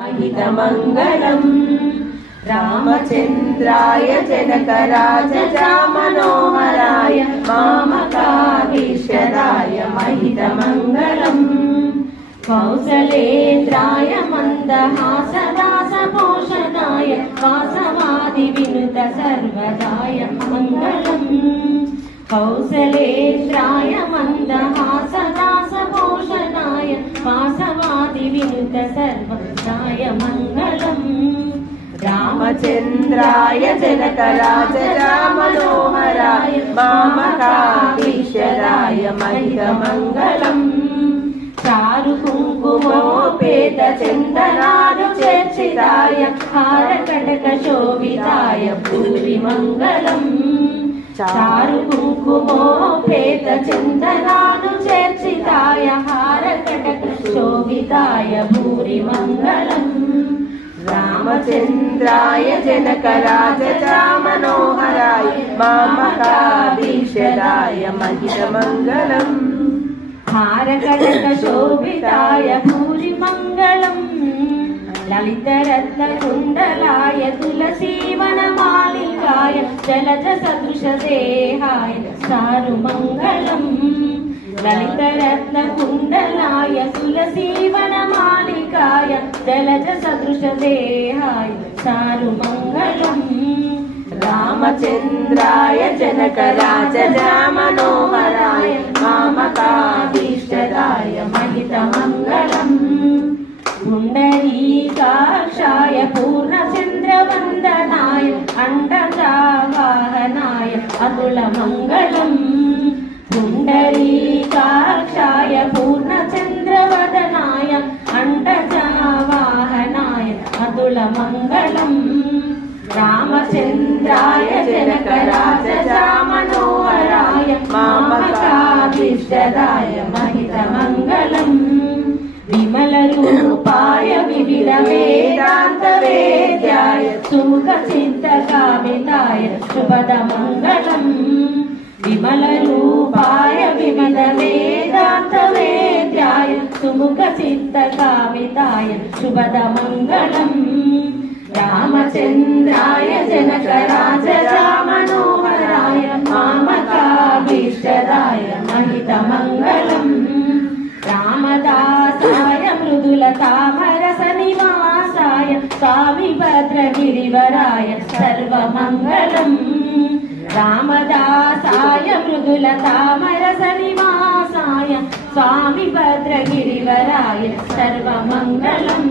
महितमङ्गलम् रामचन्द्राय जनकराजजामनोहराय मामकाधीश्वराय महितमङ्गलम् कौसलेन्द्राय मन्दहासदासपोषणाय वासवादिविनुत सर्वदाय मङ्गलम् कौसलेन्द्राय मन्दहासदासपोषणाय वासवादिविनुत सर्वदाय मङ्गलम् रामचन्द्राय जनकराजजामनोहराय मामकाधीश्वराय महितमङ्गलम् चारुकुङ्कुमोपेत चन्दनानु चर्चिताय हारकटकशोभिताय भूरिमङ्गलम् चारुकुङ्कुमोपेत चन्दनानु चर्चिताय हारकटकशोभिताय भूरिमङ्गलम् रामचन्द्राय जनकराजजामनोहराय मामकाधीश्वराय महितमङ्गलम् हारकटकशोभिताय भूरिमङ्गलम् ललितरत्नकुण्डलाय तुलसीवनमालिकाय जलजसदृशदेहाय सारुमङ्गलम् ललितरत्नकुण्डलाय तुलसीवनमालिकाय जलजसदृशदेहाय सारुमङ्गलम् रामचन्द्राय जनकराजजामनोहराय मामकाधीश्वराय महितमङ्गलम् पुण्डरीकाक्षाय पूर्णचन्द्रवन्दनाय अण्डजावाहनाय अतुलमङ्गलम् पुण्डरीकाक्षाय पूर्णचन्द्रवदनाय अण्डजावाहनाय अतुलमङ्गलम् रामचन्द्राय जनकराजजामनोहराय मामकाधीश्वराय महितमङ्गलम् विमलरूपाय विविधवेदान्तवेद्याय सुमुखचित्तकामिताय शुभदमङ्गलम् विमलरूपाय विविधवेदान्तवेद्याय सुमुखचित्तकामिताय शुभदमङ्गलम् रामचन्द्राय जनकराजजामनोहराय मामकाधीश्वराय महितमङ्गलम् रामदासाय मृदुलतामरसनिवासाय स्वामिभद्रगिरिवराय सर्वमङ्गलम् रामदासाय मृदुलतामरसनिवासाय स्वामिभद्रगिरिवराय सर्वमङ्गलम्